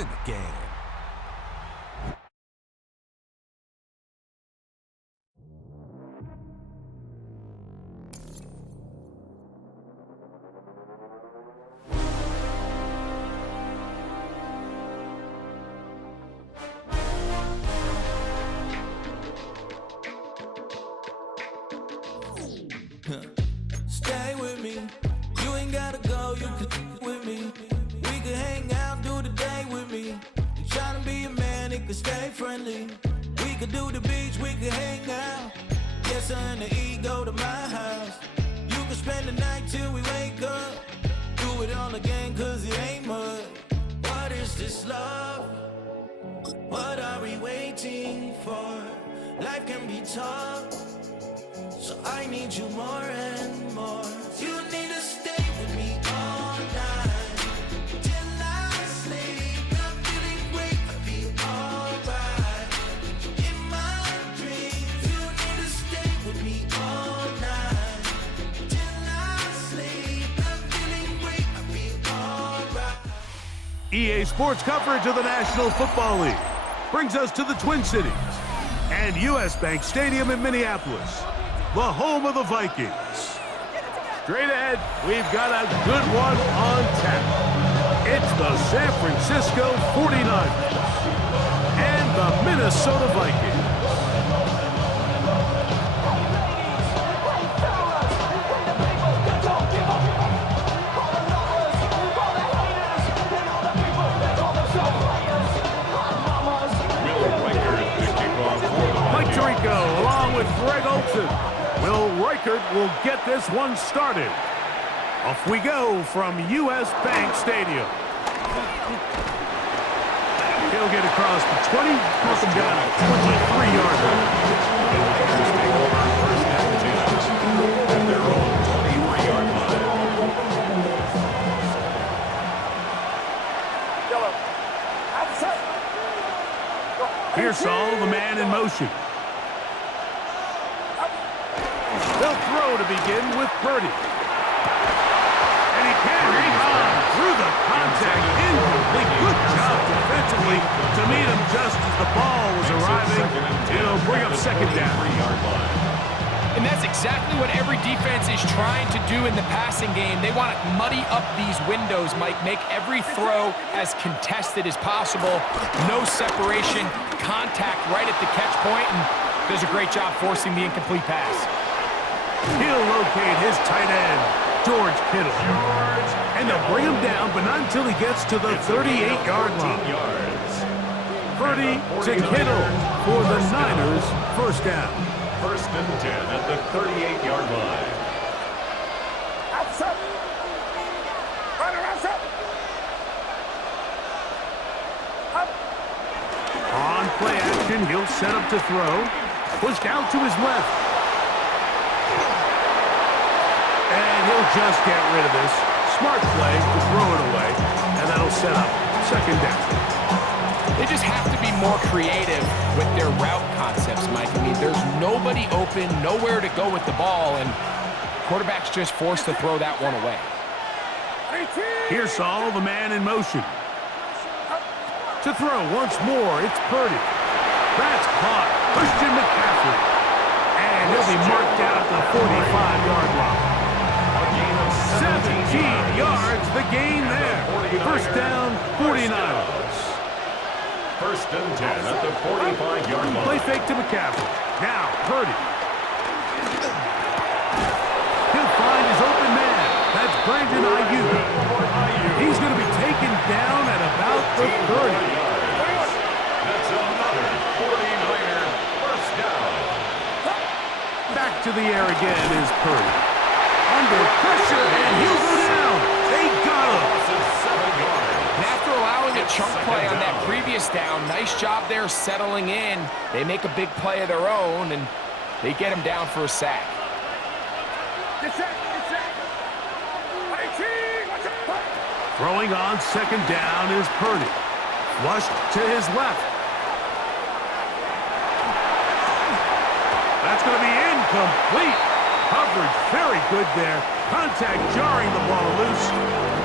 in the game. Stay with me. You ain't gotta go, you can with me. We can hang out, do the day with me. You tryna be a man, it can stay friendly. We could do the beach, we can hang out. Get something to eat, go to my house. You can spend the night till we wake up. Do it all again, cause it ain't mud. What is this love? What are we waiting for? Life can be tough, so I need you more and more. You need to stay with me all night till I sleep. I'm feeling great, I'll be alright. In my dreams, you need to stay with me all night till I sleep. I'm feeling great, I'll be alright. EA Sports coverage of the National Football League brings us to the Twin Cities and US Bank Stadium in Minneapolis, the home of the Vikings. Straight ahead, we've got a good one on tap. It's the San Francisco 49ers and the Minnesota Vikings. Mike Tirico along with Greg Olsen. Will Reichert will get this one started. Off we go from US Bank Stadium. He'll get across the 20, knock him down at 23-yard line. First and 10 at their own 23-yard line. Pearsall, the man in motion. They'll throw to begin with Purdy. And he can hang on through the contact. Incomplete. Good job defensively to meet him just as the ball was arriving. It'll bring up second down. And that's exactly what every defense is trying to do in the passing game. They want to muddy up these windows, Mike. Make every throw as contested as possible. No separation, contact right at the catch point, and does a great job forcing the incomplete pass. He'll locate his tight end, George Kittle. And they'll bring him down, but not until he gets to the 38-yard line. Purdy to Kittle for the Niners, first down. First and 10 at the 38-yard line. On play action, he'll set up to throw. Pushed out to his left. And he'll just get rid of this. Smart play to throw it away. And that'll set up second down. They just have to be more creative with their route concepts, Mike. I mean, there's nobody open, nowhere to go with the ball, and quarterback's just forced to throw that one away. Pearsall, the man in motion. To throw once more, it's Purdy. That's caught. Christian McCaffrey. And he'll be marked down at the 45-yard line. 17 yards, the gain there. First down, 49ers. First and 10 at the 45-yard line. Play fake to McCaffrey. Now, Purdy. He'll find his open man. That's Brandon Ayuk. He's going to be taken down at about the 30. That's another 49er first down. Back to the air again is Purdy. Under pressure, and he'll go down. They got him. And after allowing a chunk play on that previous down, nice job there settling in. They make a big play of their own, and they get him down for a sack. Throwing on second down is Purdy. Flushed to his left. That's going to be incomplete. Coverage very good there. Contact jarring the ball loose.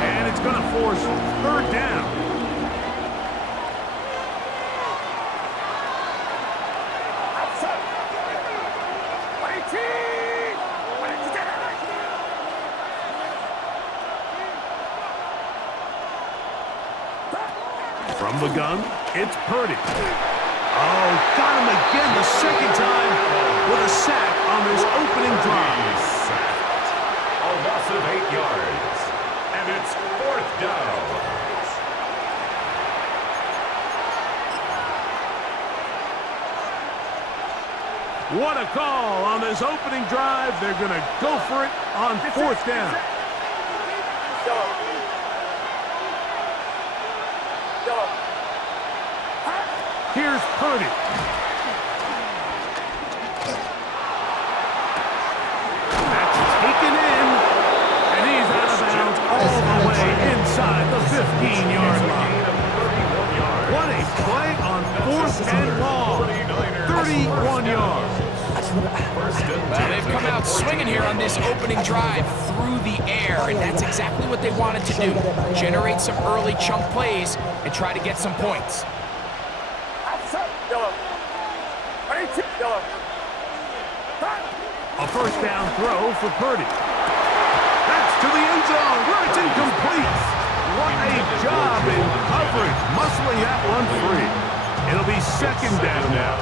And it's going to force third down. From the gun, it's Purdy. Oh, got him again the second time with a sack on this opening drive. A loss of 8 yards. And it's 4th down. What a call on this opening drive. They're going to go for it on 4th down. Here's Purdy. That's taken in, and he's out of bounds all the way inside the 15-yard line. What a play on 4th and long. 31 yards. Well, they've come out swinging here on this opening drive through the air, and that's exactly what they wanted to do. Generate some early chunk plays and try to get some points. A 1st down throw for Purdy. That's to the end zone where it's incomplete. What a job in coverage, muscling that one free. It'll be 2nd down now.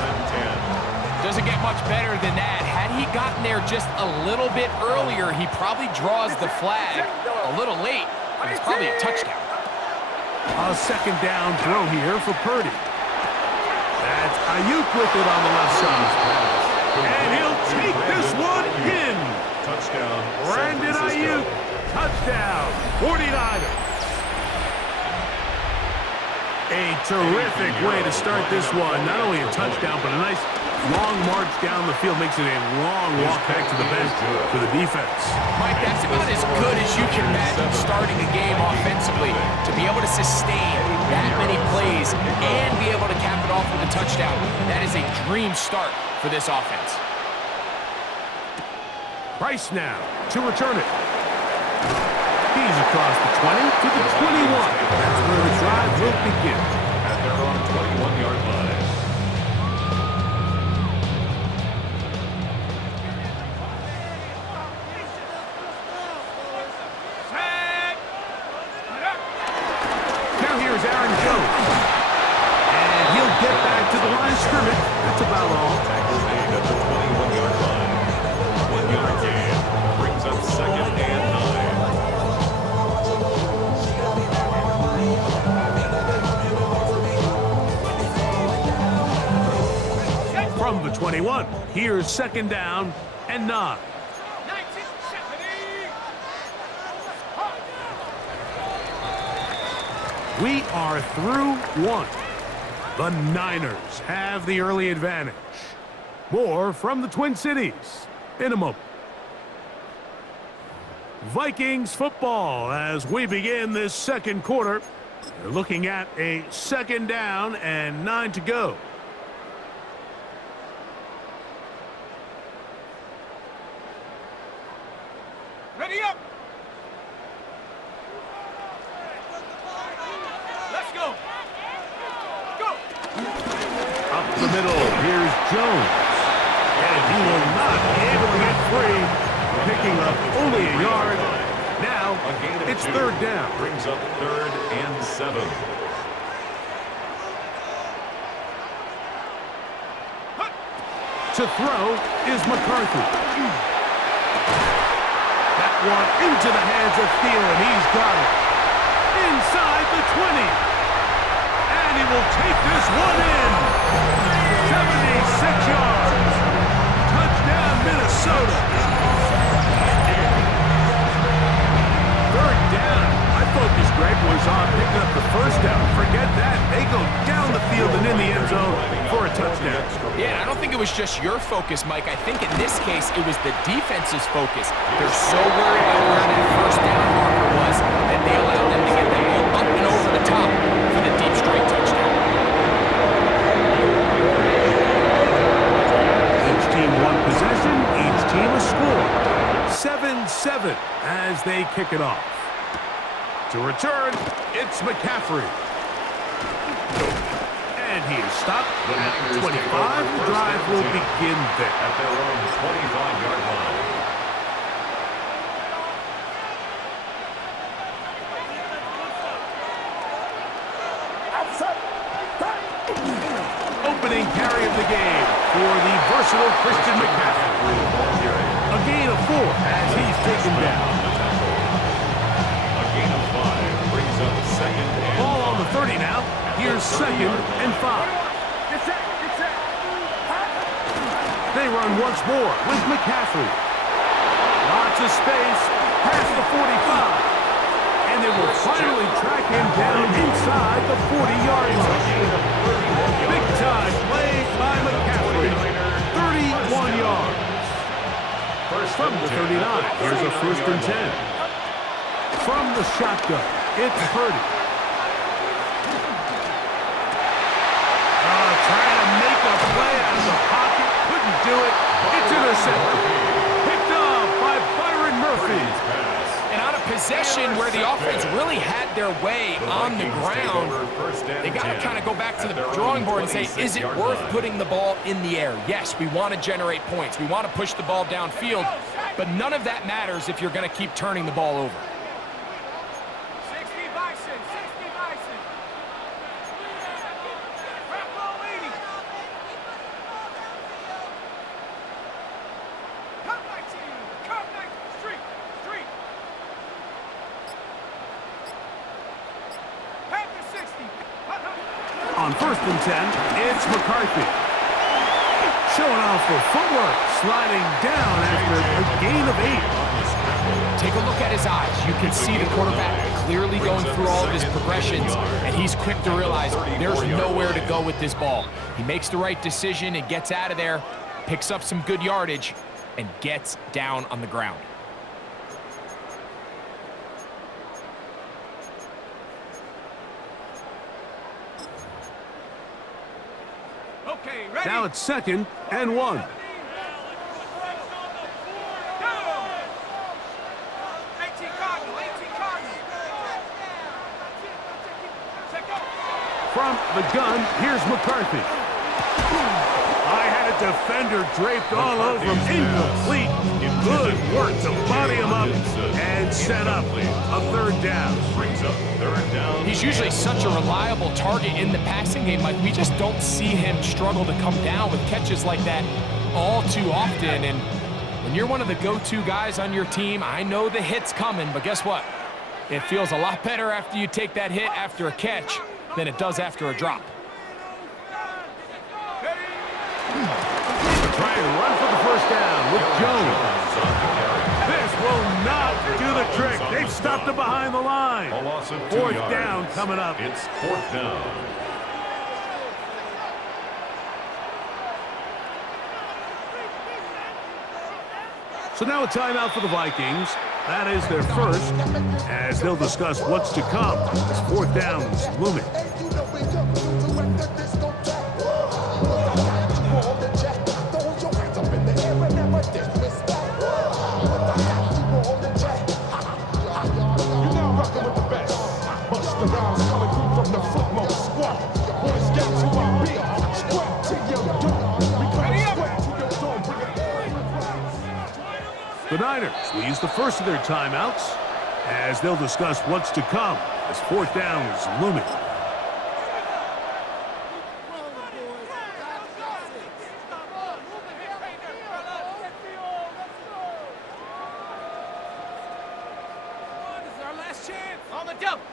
Doesn't get much better than that. Had he gotten there just a little bit earlier, he probably draws the flag a little late, but it's probably a touchdown. A 2nd down throw here for Purdy. That's Ayuk with it on the left side. And he'll take this one in. Touchdown. Brandon Ayuk, touchdown, 49ers. A terrific way to start this one. Not only a touchdown, but a nice long march down the field. Makes it a long walk back to the bench for the defense. Mike, that's about as good as you can imagine starting a game offensively. To be able to sustain that many plays and be able to cap it off with a touchdown, that is a dream start for this offense. Price now to return it. He's across the 20 to the 21. That's where the drive will begin. At their own 21-yard line. Now here's Aaron Jones. And he'll get back to the line of scrimmage. That's about all. Tackle made at the 21-yard line. 1-yard gain brings up 2nd and 9. From the 21, here's 2nd down and 9. We are through 1. The Niners have the early advantage. More from the Twin Cities in a moment. Vikings football as we begin this 2nd quarter. They're looking at a 2nd down and 9 to go. Ready up! Let's go! Go! Up the middle, here's Jones. And he will not be able to get free, picking up only a yard. Now, it's 3rd down. Brings up 3rd and 7. To throw is McCarthy. That one into the hands of Thielen. He's got it. Inside the 20. And he will take this one in. 76 yards. Touchdown, Minnesota. 3rd down. My focus, Greg, was on picking up the 1st down. Forget that. They go down the field and in the end zone for a touchdown. Yeah, I don't think it was just your focus, Mike. I think in this case, it was the defense's focus. They're so worried about where that 1st down marker was that they allowed them to get that ball up and over the top for the deep strike touchdown. Each team one possession, each team a score. 7-7 as they kick it off. To return, it's McCaffrey. And he is stopped at 25. The drive will begin there. At their own 25-yard line. Outside. opening carry of the game for the versatile Christian McCaffrey. A gain of 4 as he's taken down. A gain of 5 brings up second and Ball on the 30 now. Here's 2nd and 5. They run once more with McCaffrey. Lots of space past the 45. And they will finally track him down inside the 40-yard line. Big time play by McCaffrey. 31 yards. From the 39, here's a 1st and 10. From the shotgun, it's Purdy. Trying to make a play out of the pocket. Couldn't do it. It's intercepted. Picked off by Byron Murphy. And on a possession where the offense really had their way on the ground, they got to kind of go back to the drawing board and say, is it worth putting the ball in the air? Yes, we want to generate points. We want to push the ball downfield, but none of that matters if you're going to keep turning the ball over. 60 Bison, 60 Bison. Rep ball 80. Come 19, street. On 1st and 10, it's McCarthy. Showing off for footwork, sliding down after a gain of 8. Take a look at his eyes. You can see the quarterback clearly going through all of his progressions, and he's quick to realize there's nowhere to go with this ball. He makes the right decision and gets out of there, picks up some good yardage, and gets down on the ground. Okay, ready? Now it's 2nd and 1. Go! 18 Cardinal. Check out. From the gun, here's McCarthy. I had a defender draped all over him. Incomplete. Good work to body him up and set up a 3rd down. brings up 3rd down. He's usually such a reliable target in the passing game. Like, we just don't see him struggle to come down with catches like that all too often. And when you're one of the go-to guys on your team, I know the hit's coming, but guess what? It feels a lot better after you take that hit after a catch than it does after a drop. Try and run for the 1st down with Jones. This will not do the trick. They've stopped him behind the line. A loss of 2 4th yards. down coming up. It's 4th down. So now a timeout for the Vikings. That is their 1st, as they'll discuss what's to come as 4th down's looming. The Niners will use the 1st of their timeouts as they'll discuss what's to come as 4th down is looming. This is our last chance. On the double.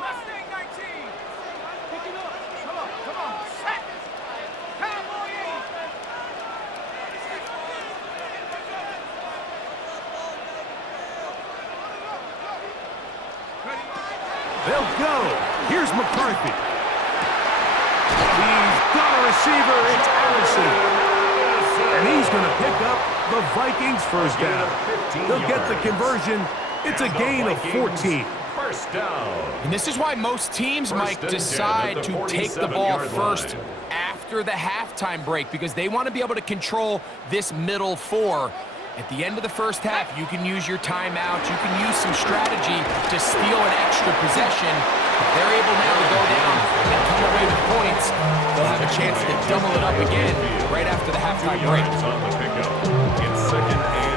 Mustang 19. Pick it up. Come on. Set. Cowboy 8. They'll go. Here's McCarthy. He's got a receiver. It's Allison. And he's going to pick up the Vikings' 1st down. They'll get the conversion. It's a gain of 14. 1st down. And this is why most teams, Mike, decide to take the ball first after the halftime break, because they want to be able to control this middle 4. At the end of the 1st half, you can use your timeout. You can use some strategy to steal an extra possession. If they're able now to go down and come away with points, they'll have a chance to double it up again right after the halftime break. On the pickup. It's 2nd and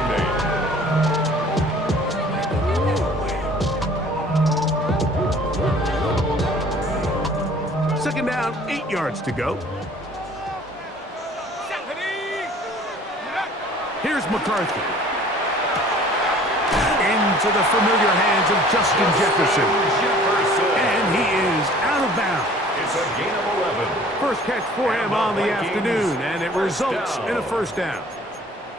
2nd down, 8 yards. yards to go. Here's McCarthy. Into the familiar hands of Justin Jefferson. And he is out of bounds. It's a gain of 11. First catch for him on the afternoon, and it results in a first down.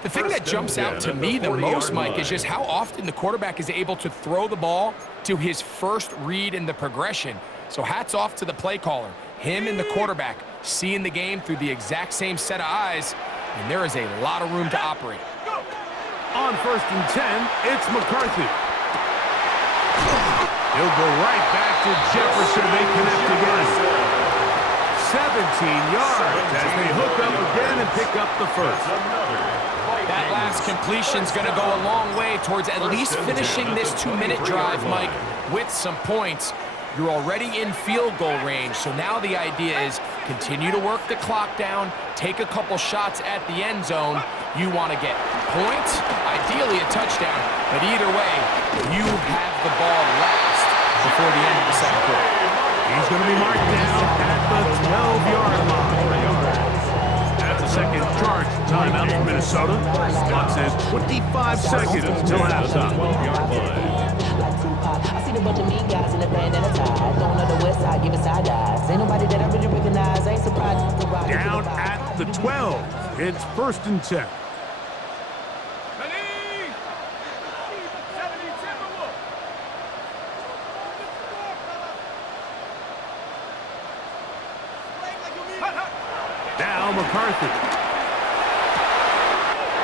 The thing that jumps out to me the most, Mike, is just how often the quarterback is able to throw the ball to his first read in the progression. So hats off to the play caller. Him and the quarterback seeing the game through the exact same set of eyes, and there is a lot of room to operate. On 1st and 10, it's McCarthy. He'll go right back to Jefferson. They connect again. 17 yards as they hook up again and pick up the first. That last completion's going to go a long way towards at least finishing this 2-minute drive, Mike, with some points. You're already in field goal range, so now the idea is continue to work the clock down, take a couple shots at the end zone. You want to get points, ideally a touchdown, but either way, you have the ball last before the end of the second quarter. He's going to be marked down at the 12-yard line. That's a second charge timeout for Minnesota. Clock says 25 seconds until halftime. I see a bunch of mean guys in the band and a tie. Don't know the west side, give it side eyes. Ain't nobody that I really recognize. Ain't surprised. Down at the 12. It's 1st and 10. Now McCarthy.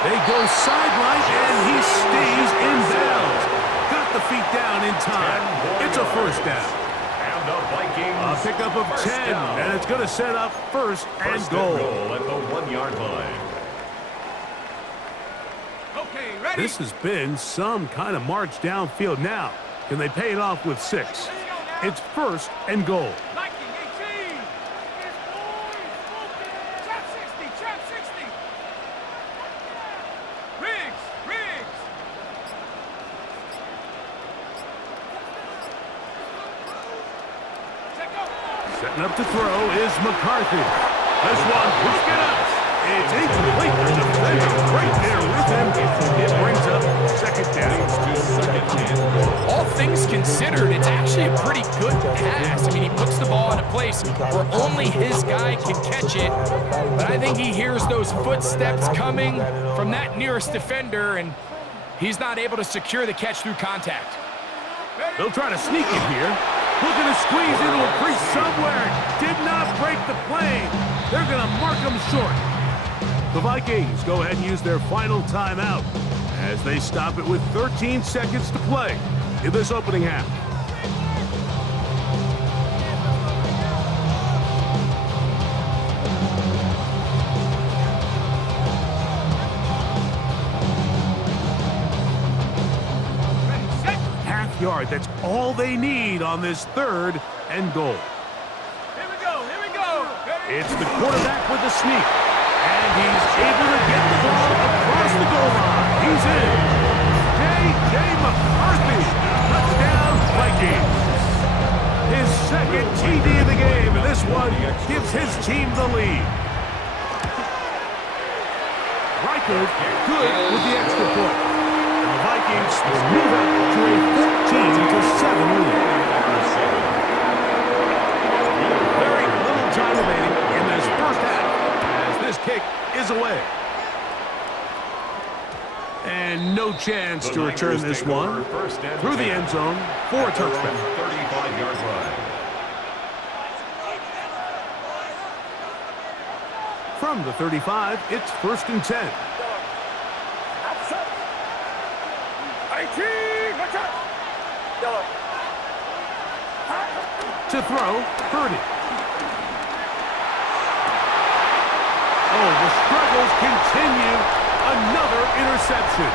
They go sideline, and he stays in bounds. Got the feet down in time. It's a first down. And the Vikings. A pickup of 10, and it's going to set up first and goal. At the 1-yard line. Okay, ready? This has been some kind of march downfield now. Can they pay it off with 6? It's first and goal. Viking 18. Trap 60, trap 60. Riggs. Setting up to throw is McCarthy. This one broken up. It's incomplete. The defender right there with him. It brings up second down. All things considered, it's actually a pretty good pass. I mean, he puts the ball in a place where only his guy can catch it. But I think he hears those footsteps coming from that nearest defender, and he's not able to secure the catch through contact. They'll try to sneak it here. Looking to squeeze into a crease somewhere. Did not break the plane. They're going to mark him short. The Vikings go ahead and use their final timeout as they stop it with 13 seconds to play in this opening half. Half yard, that's all they need on this 3rd and goal. Here we go. It's the quarterback with the sneak. And he's able to get the ball across the goal line. He's in. J.J. McCarthy. Touchdown, Vikings. His second TD of the game, and this one gives his team the lead. Reichard good with the extra point. And the Vikings move up to a 14-7 lead. Very little time remaining in this first half. This kick is away. And no chance to return this one through the end zone for a touchback. 35-yard line. From the 35, it's 1st and 10. To throw, Purdy. Oh, the struggles continue. Another interception.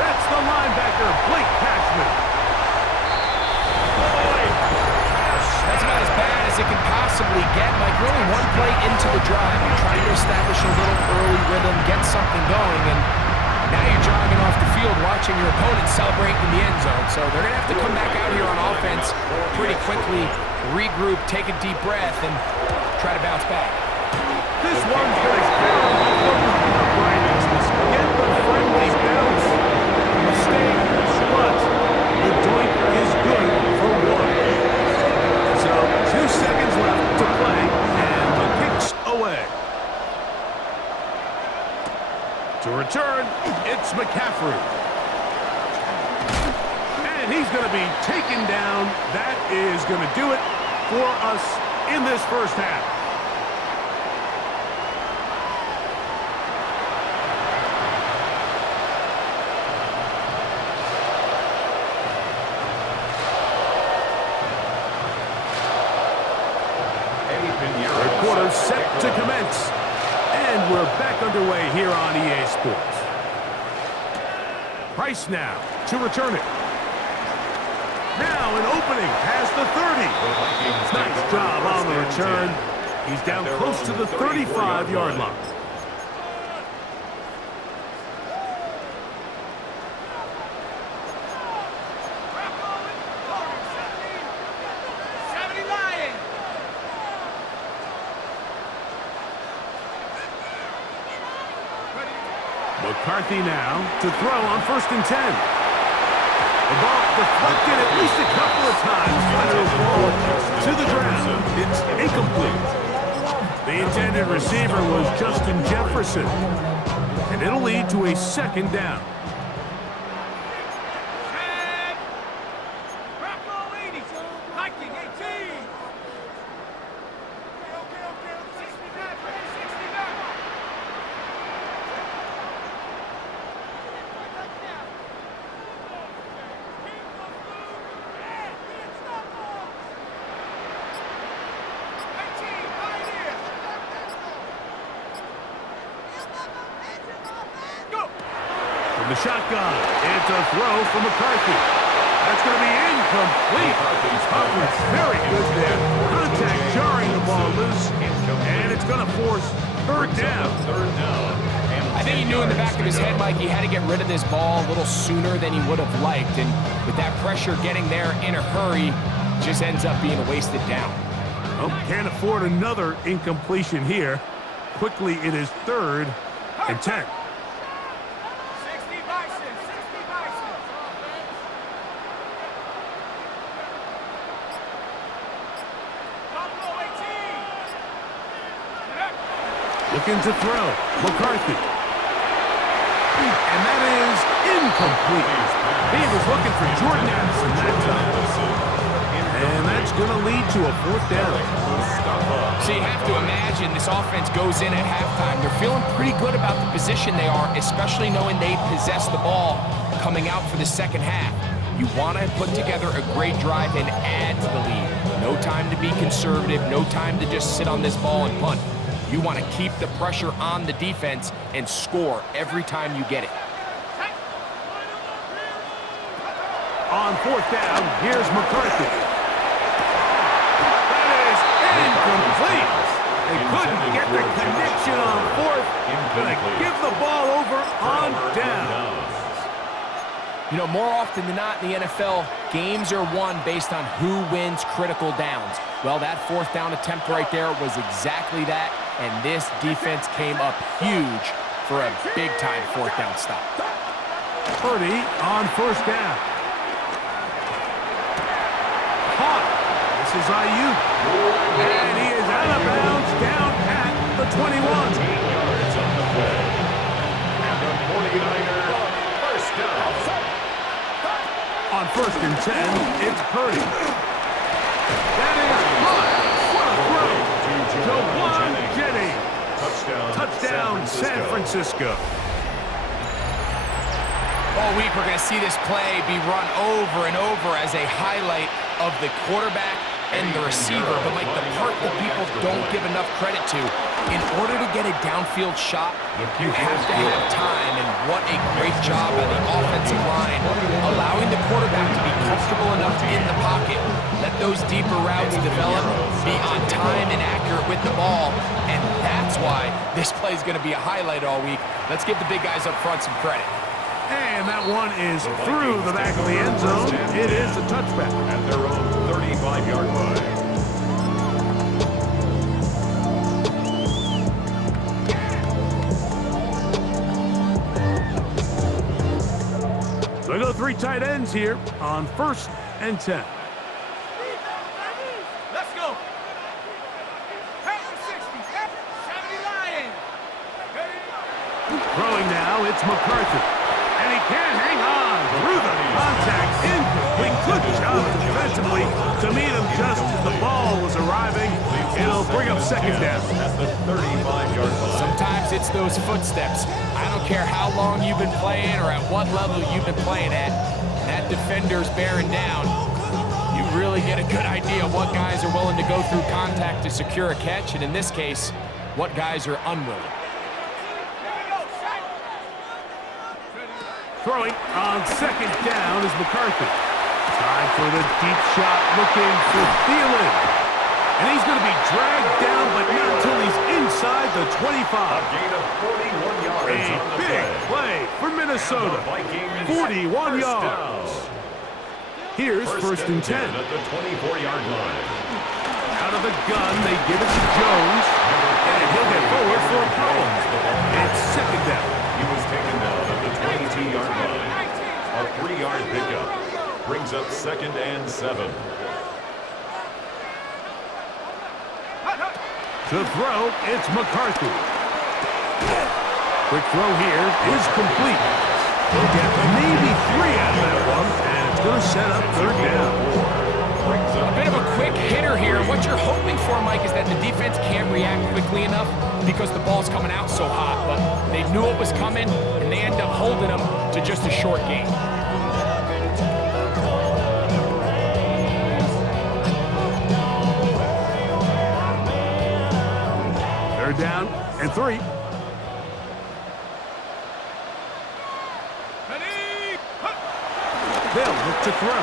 That's the linebacker, Blake Cashman. That's about as bad as it can possibly get. Like, we're only one play into the drive. You're trying to establish a little early rhythm, get something going, and now you're jogging off the field watching your opponent celebrate in the end zone. So they're going to have to come back out here on offense pretty quickly, regroup, take a deep breath, and try to bounce back. This one's going to count. Get the friendly bounce. Mistake, but the doink is good for one. So 2 seconds left to play, and the kick's away. To return, it's McCaffrey. And he's going to be taken down. That is going to do it for us in this first half. Third quarter set to commence. And we're back underway here on EA Sports. Price now to return it. Now an opening past the 30. Nice job on the return. He's down close to the 35-yard line. McCarthy now to throw on 1st and 10. The ball deflected at least a couple of times, but it'll fall to the ground. It's incomplete. The intended receiver was Justin Jefferson, and it'll lead to a 2nd down. The shotgun. It's a throw for McCarthy. That's going to be incomplete. Coverage very good there. Contact jarring the ball loose. And it's going to force 3rd down. I think he knew in the back of his head, Mike, he had to get rid of this ball a little sooner than he would have liked. And with that pressure getting there in a hurry, just ends up being a wasted down. Oh, can't afford another incompletion here. Quickly, it is 3rd and 10. Looking to throw. McCarthy. And that is incomplete. He was looking for Jordan Addison that time. And that's going to lead to a 4th down. So you have to imagine this offense goes in at halftime. They're feeling pretty good about the position they are, especially knowing they possess the ball coming out for the 2nd half. You want to put together a great drive and add to the lead. No time to be conservative. No time to just sit on this ball and punt. You want to keep the pressure on the defense and score every time you get it. On 4th down, here's McCarthy. That is incomplete. They couldn't get the connection on 4th. Gonna give the ball over on down. You know, more often than not in the NFL, games are won based on who wins critical downs. Well, that 4th down attempt right there was exactly that, and this defense came up huge for a big-time 4th down stop. Purdy on 1st down. Caught. This is Ayuk. And he is out of bounds down at the 21. 13 yards on the play. And the 49er, 1st down. On 1st and 10, it's Purdy. That is caught. What a throw. Jawan Jennings. Touchdown, San Francisco. All week we're going to see this play be run over and over as a highlight of the quarterback and the receiver. But, Mike, the part that people don't give enough credit to, in order to get a downfield shot, you have to have time. And what a great job by the offensive line, allowing the quarterback to be comfortable enough in the pocket, let those deeper routes develop, be on time and accurate with the ball. And that's why this play is going to be a highlight all week. Let's give the big guys up front some credit. And that one is through the back of the end zone. It is a touchback. At their own 35-yard line. So I go 3 tight ends here on 1st and 10. Let's go. Pass the 60. 70 Lions. Throwing now, it's McCarthy. And he can't hang on through the contact. Incomplete. Good job defensively to meet him just as the ball was arriving. It'll bring up 2nd down. At the 35-yard line. Sometimes it's those footsteps. I don't care how long you've been playing or at what level you've been playing at. That defender's bearing down. You really get a good idea of what guys are willing to go through contact to secure a catch, and in this case, what guys are unwilling. Throwing on 2nd down is McCarthy. Time for the deep shot, looking for Thielen. And he's going to be dragged down, but not until he's inside the 25. A gain of 41 yards A on the big play for Minnesota. 41 yards. Here's 1st and 10. At the 24-yard line. Out of the gun, they give it to Jones. And he'll get forward for a problem. It's 2nd down. He was taken down at the 22-yard line. A 3-yard pickup. Brings up 2nd and 7. To throw, it's McCarthy. Quick throw here is complete. He'll get maybe 3 out of that one, and it's going to set up 3rd down. A bit of a quick hitter here. What you're hoping for, Mike, is that the defense can't react quickly enough because the ball's coming out so hot. But they knew it was coming, and they end up holding them to just a short gain. Down and 3. They'll look to throw.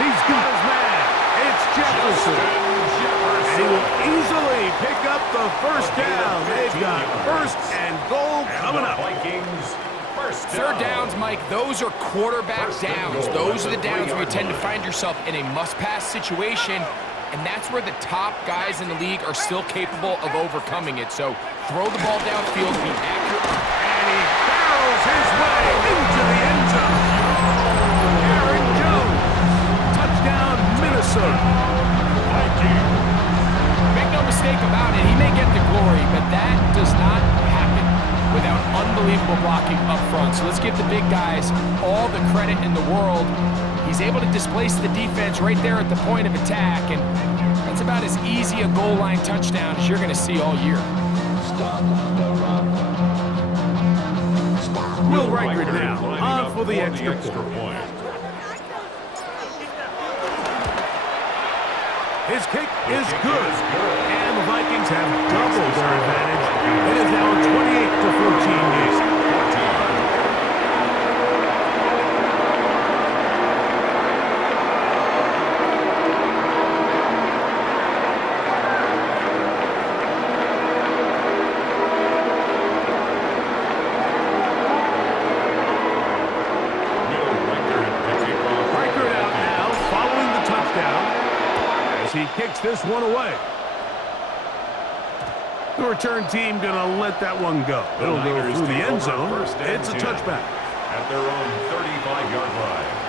He's got his man. It's Jefferson. And he will easily pick up the 1st down. They've got 1st and goal coming up. Vikings. 3rd downs, Mike, those are quarterback downs. Those are the downs where you tend to find yourself in a must-pass situation. And that's where the top guys in the league are still capable of overcoming it. So throw the ball downfield, be accurate. And he barrels his way into the end zone. Aaron Jones. Touchdown, Minnesota. Make no mistake about it, he may get the glory, but that does not happen without unbelievable blocking up front. So let's give the big guys all the credit in the world. He's able to displace the defense right there at the point of attack, and that's about as easy a goal line touchdown as you're going to see all year. Will Reichard now on for the extra point. His kick is good, and the Vikings have doubled their advantage. It is now a 28-14 game. He kicks this one away. The return team gonna let that one go. It'll go through the end zone. It's a touchback. At their own 35-yard line.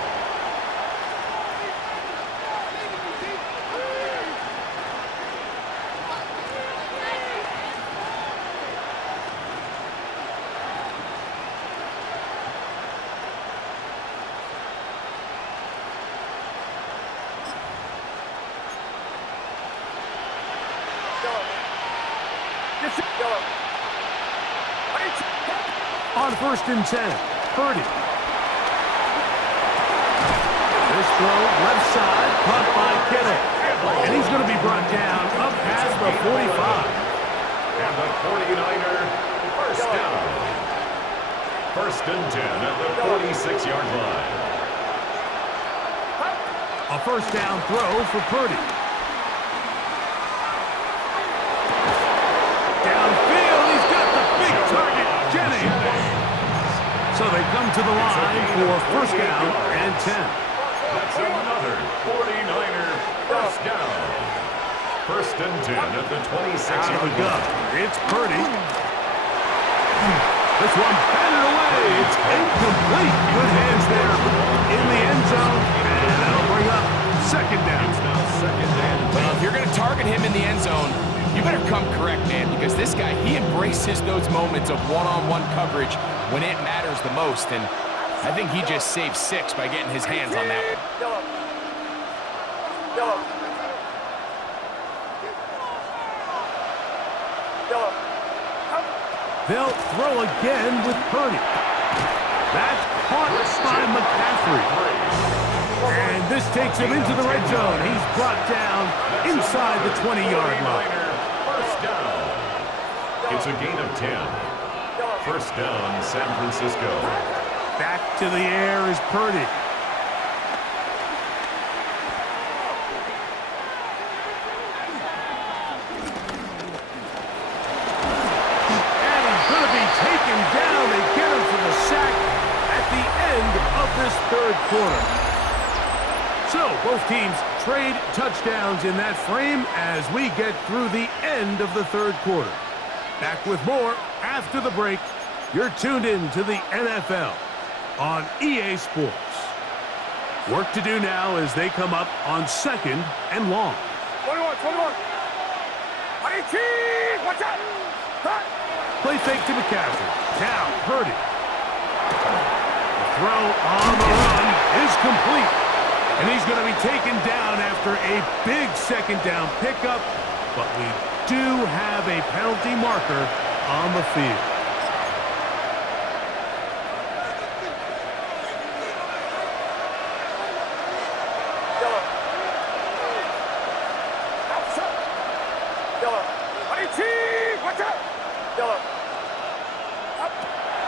On 1st and 10, Purdy. This throw left side, caught by Kittle. And he's going to be brought down up past the 45. And the 49er, 1st down. 1st and 10 at the 46-yard line. A 1st down throw for Purdy. Downfield, he's got the big target, Jennings. So they come to the line for 1st down and 10. That's another 49er 1st down. 1st and 10 at the 26-yard line. Out of the gun, it's Purdy. This one batted away. It's incomplete. Good hands there in the end zone. And that'll bring up second down. It's now second and 10. Well, if you're going to target him in the end zone, you better come correct, man, because this guy, he embraces those moments of one-on-one coverage when it matters the most. And I think he just saved 6 by getting his hands on that one. They'll throw again with Purdy. That's caught by McCaffrey. And this takes him into the red zone. He's brought down inside the 20-yard line. First down. It's a gain of 10. First down, San Francisco. Back to the air is Purdy. Taken down. They get him for the sack at the end of this third quarter. So both teams trade touchdowns in that frame as we get through the end of the third quarter. Back with more after the break. You're tuned in to the NFL on EA Sports. Work to do now as they come up on second and long. 21. Watch out! Play fake to McCaffrey. Now Purdy. The throw on the run is complete. And he's going to be taken down after a big second down pickup. But we do have a penalty marker on the field.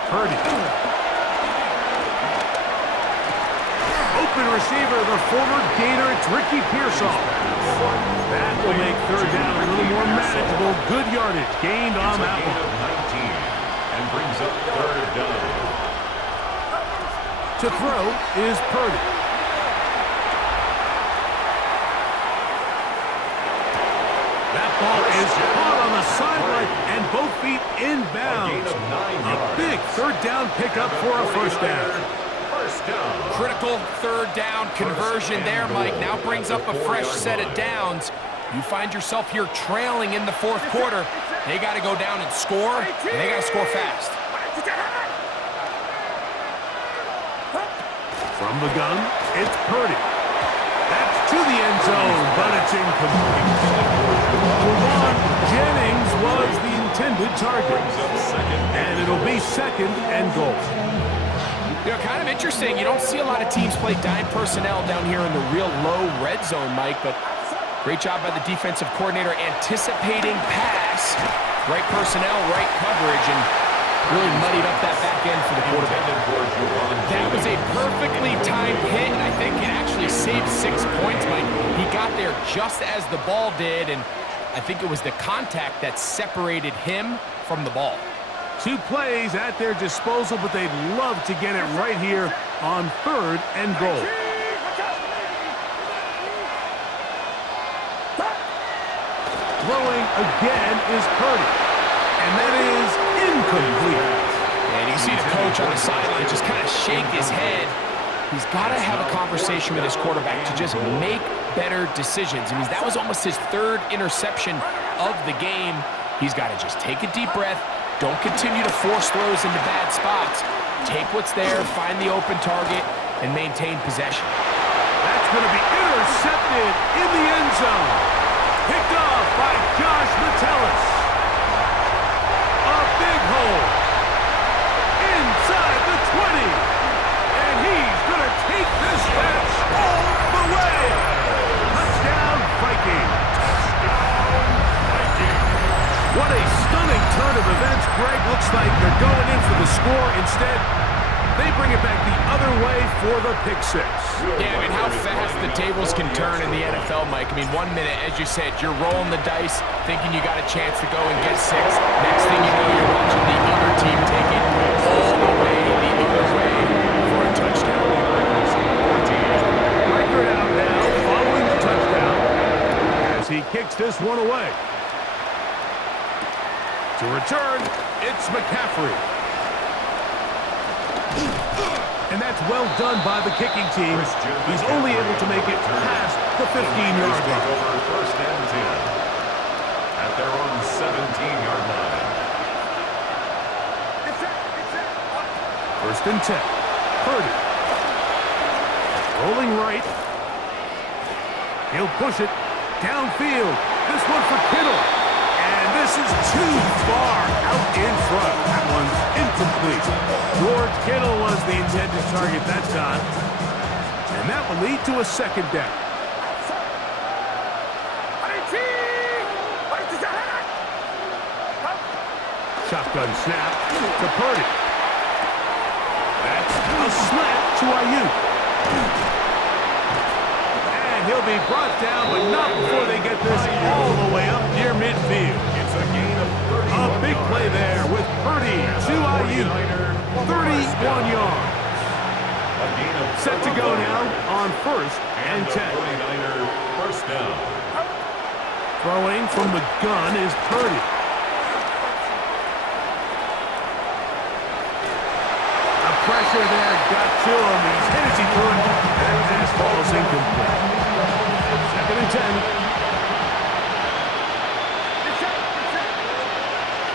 Purdy. Open receiver, the former Gator, it's Ricky Pearsall. That will make third down a little more manageable. Good yardage gained on that one. 19 and brings up third down. To throw is Purdy. That ball is caught on the sideline and both feet inbounds. A big third down pickup for a first down. Critical third down conversion there, Mike. Now brings up a fresh set of downs. You find yourself here trailing in the fourth quarter. They got to go down and score, and they got to score fast. From the gun, it's Purdy. That's to the end zone, but it's incomplete. Javon Jennings was the intended target. And it'll be second and goal. You know, kind of interesting. You don't see a lot of teams play dime personnel down here in the real low red zone, Mike, but great job by the defensive coordinator anticipating pass. Right personnel, right coverage, and really muddied up that back end for the quarterback. That was a perfectly timed hit, and I think it actually saved 6 points, Mike. He got there just as the ball did, and I think it was the contact that separated him from the ball. 2 plays at their disposal, but they'd love to get it right here on third and goal. Throwing again is Purdy, and that is incomplete. And you can see the coach on the sideline just kind of shake his head. He's got to have a conversation with his quarterback to just make better decisions. I mean, that was almost his 3rd interception of the game. He's got to just take a deep breath. Don't continue to force throws into bad spots. Take what's there, find the open target, and maintain possession. That's going to be intercepted in the end zone. Picked off by Josh Metellus. A big hole inside the 20. And he's going to take this match all the way. Touchdown, Vikings. What a stunning turn of events. Greg, looks like they're going in for the score. Instead, they bring it back the other way for the pick 6. Yeah, I mean, how fast the tables can turn in the NFL, Mike. I mean, 1 minute, as you said, you're rolling the dice, thinking you got a chance to go and get 6. Next thing you know, you're watching the other team take it all the way the other way for a touchdown. Record out now following the touchdown as he kicks this one away. To return, it's McCaffrey. That's well done by the kicking team. He's only able to make it past the 15-yard line. Over first and 10 at their own 17-yard line. First and 10. Purdy. Rolling right. He'll push it downfield. This one for Kittle. And this is too far out in front. That one's incomplete. George Kittle was the intended target that time. And that will lead to a second down. Shotgun snap to Purdy. That's a slant to Ayuk. And he'll be brought down, but not before they get this all the way up near midfield. It's a gain of 31 A big play there with Purdy to Ayuk. 31 yards. A gain of Set to go now on first and 10. 49er first down. Throwing from the gun is Purdy. The pressure there got to him. He's hit as he threw it. That pass falls incomplete. Second and 10.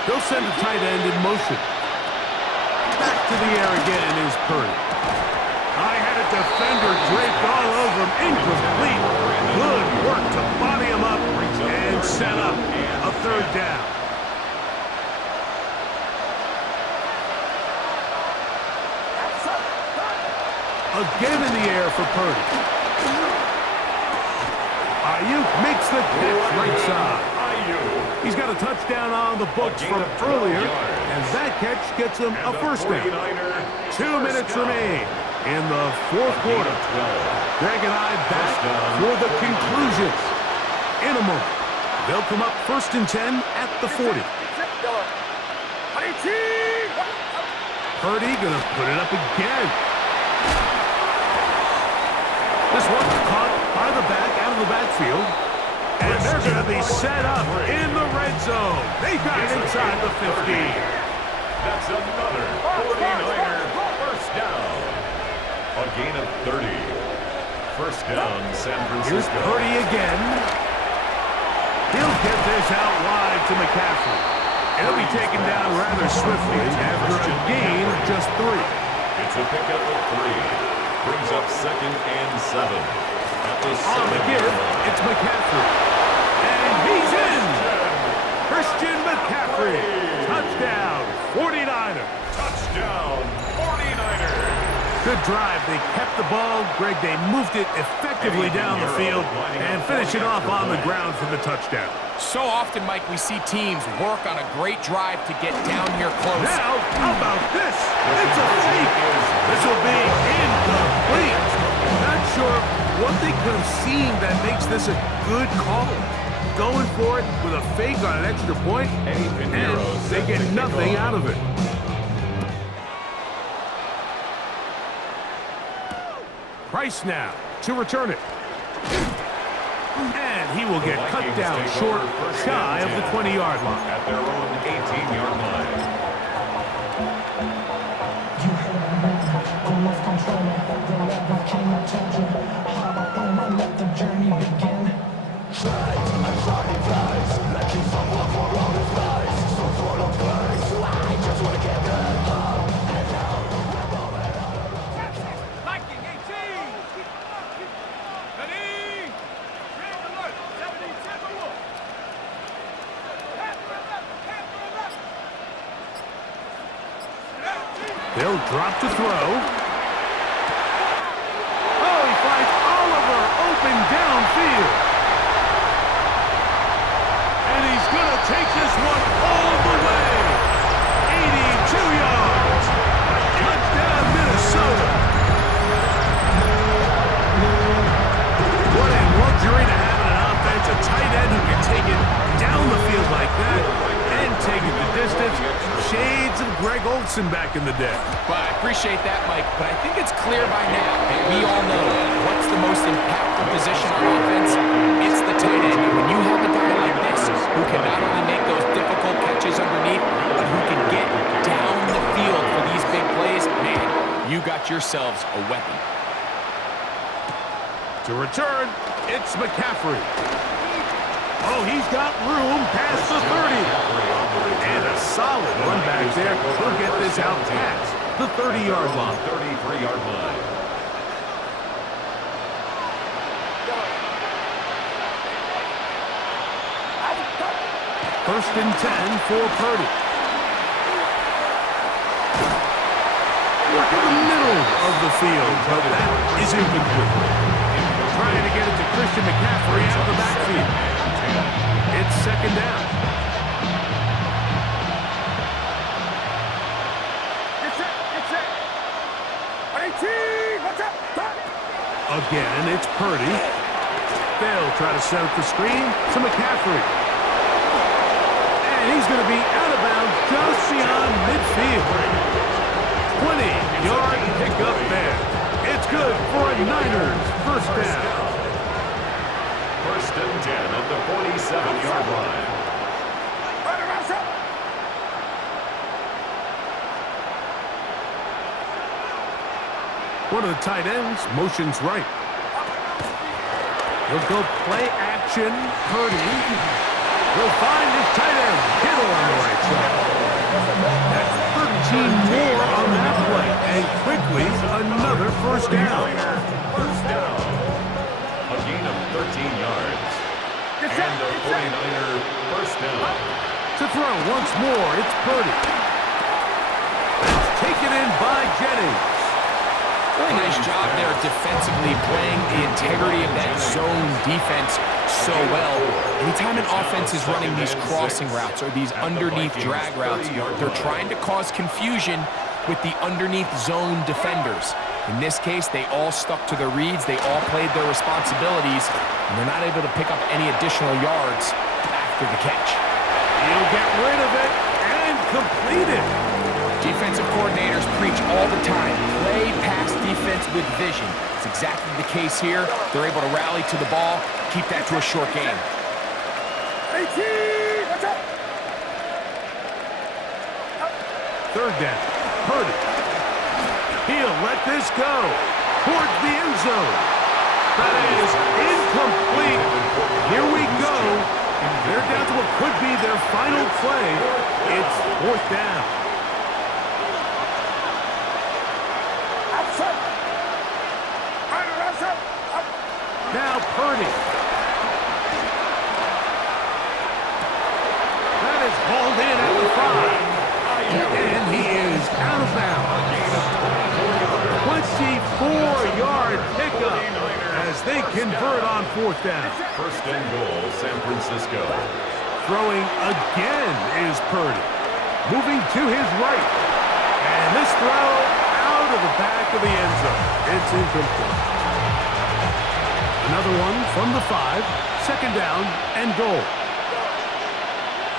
They'll send the tight end in motion. Back to the air again is Purdy. I had a defender draped all over him. Incomplete. Good work to body him up and set up a third down. Again in the air for Purdy. Ayuk makes the catch right side. He's got a touchdown on the books from earlier, and that catch gets him a first down. 2 minutes remain in the fourth quarter. Greg and I back for the conclusion. In a moment, they'll come up first and 10 at the 40. Purdy gonna put it up again. This one caught by the back out of the backfield. And they're going to be set up in the red zone. They got it inside the 50. That's another 49er first down. A gain of 30. First down, San Francisco. Here's Purdy again. He'll get this out wide to McCaffrey. He'll be taken down rather swiftly after a gain of just 3. It's a pickup of 3. Brings up second and 7. On the give, it's McCaffrey. And he's in! Christian McCaffrey. Touchdown, 49er. Touchdown, 49ers. Good drive. They kept the ball. Greg, they moved it effectively down the field and finish it off on the ground for the touchdown. So often, Mike, we see teams work on a great drive to get down here close. Now, how about this? It's a fake. This will be incomplete. Not sure what they could have seen that makes this a good call. Going for it with a fake on an extra point, and they get nothing out of it. Price now to return it. And he will get cut down short, shy of the 20-yard line. At their own 18-yard line. You had me, I lost control. The love I came and told you. How about I let the journey begin? I tried it twice. Like he's someone for all his lies. So sort of place. I just want to get good. Viking 18. Ready? Red alert. 77 Wolf. They'll drop to throw. Oh, he finds Oliver open downfield. And he's going to take this one all the way. 82 yards. Touchdown, Minnesota. What a luxury to have in an offense. A tight end who can take it down the field like that and take it the distance. Shades of Greg Olsen back in the day. Well, I appreciate that, Mike, but I think it's clear by now that we all know what's the most impactful position on offense. It's the tight end. And when you have a guy like this who can not only make those difficult catches underneath, but who can get down the field for these big plays, man, you you got yourselves a weapon. To return, it's McCaffrey. Oh, he's got room past the 30. And a solid run back there. He'll get this out past the 30-yard line. 33-yard line. First and 10 for Purdy. Look in the middle of the field, but that is incomplete. Trying to get it to Christian McCaffrey out of the backfield. It's second down. Get set. 18, what's up? Again, it's Purdy. They'll try to set up the screen to McCaffrey. And he's going to be out of bounds just beyond midfield. 20-yard pickup there. It's good for a Niners first down. First and 10 at the 47-yard line. One of the tight ends motions right. He'll go play action. Purdy. He'll find his tight end. Kittle on the right side. That's 13 more on that play. And quickly, another first down. First down. A gain of 13 yards. And a 49er first down. To throw once more, it's Purdy. That's taken in by Jennings. Really nice job there defensively, playing the integrity of that zone defense so well. Anytime an offense is running these crossing routes or these underneath drag routes, they're trying to cause confusion with the underneath zone defenders. In this case, they all stuck to their reads, they all played their responsibilities, and they're not able to pick up any additional yards after the catch. He'll get rid of it and complete it. Defensive coordinators preach all the time, play pass defense with vision. It's exactly the case here. They're able to rally to the ball, keep that to a short game. 18, what's up? Third down, Purdy. He'll let this go towards the end zone. That is incomplete. Here we go. They're down to what could be their final play. It's fourth down. Now Purdy. That is hauled in at the 5. And he is out of bounds. 24-yard pickup as they convert on fourth down. First and goal, San Francisco. Throwing again is Purdy. Moving to his right. And this throw out of the back of the end zone. It's incomplete. Another one from the 5. Second down and goal.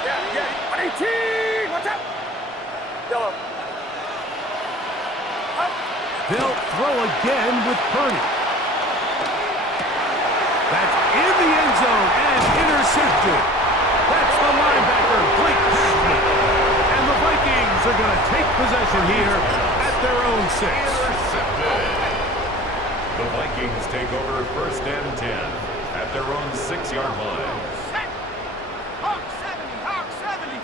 Yeah. 18, what's up? Yellow. They'll throw again with Purdy. That's in the end zone and intercepted. That's the linebacker, Blake Passman. And the Vikings are going to take possession here at their own 6. Intercepted. The Vikings take over first and 10 at their own 6-yard line. Set. Hawk 70.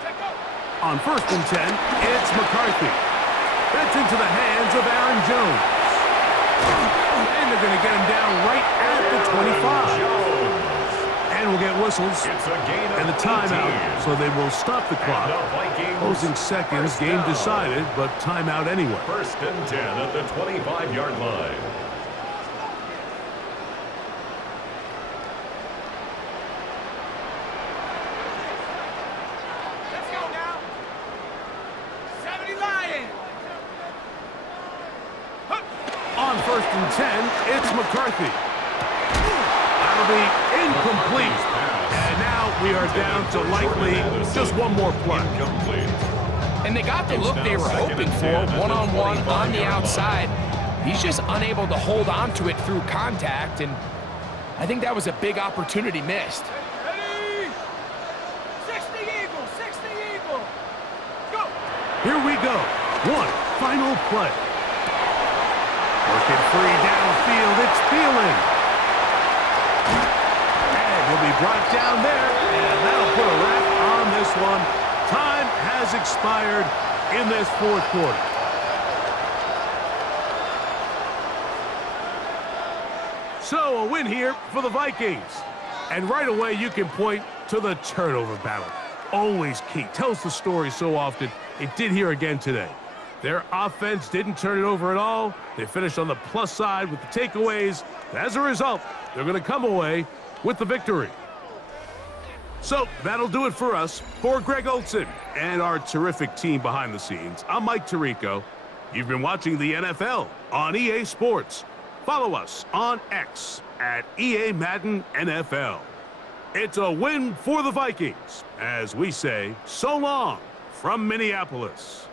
Check go. On first and 10, it's McCarthy. That's into the hands of Aaron Jones. And they're going to get him down right at the 25. And we'll get whistles and a timeout, so they will stop the clock. Closing seconds, game decided, but timeout anyway. First and 10 at the 25-yard line. Let's go now. 70 Lions. On first and 10, it's McCarthy. That'll be incomplete. And now we are down to likely just one more play. And they got the look they were hoping for, one-on-one on the outside. He's just unable to hold on to it through contact, and I think that was a big opportunity missed. Ready? 60 Eagle. Go. Here we go. One final play. Working free downfield, it's Thielen. And he'll be brought down there, and that'll put a wrap on this one. Time has expired in this fourth quarter. So a win here for the Vikings. And right away you can point to the turnover battle. Always key. Tells the story so often. It did here again today. Their offense didn't turn it over at all. They finished on the plus side with the takeaways. As a result, they're going to come away with the victory. So that'll do it for us. For Greg Olson and our terrific team behind the scenes, I'm Mike Tirico. You've been watching the NFL on EA Sports. Follow us on X at EA Madden NFL. It's a win for the Vikings, as we say so long from Minneapolis.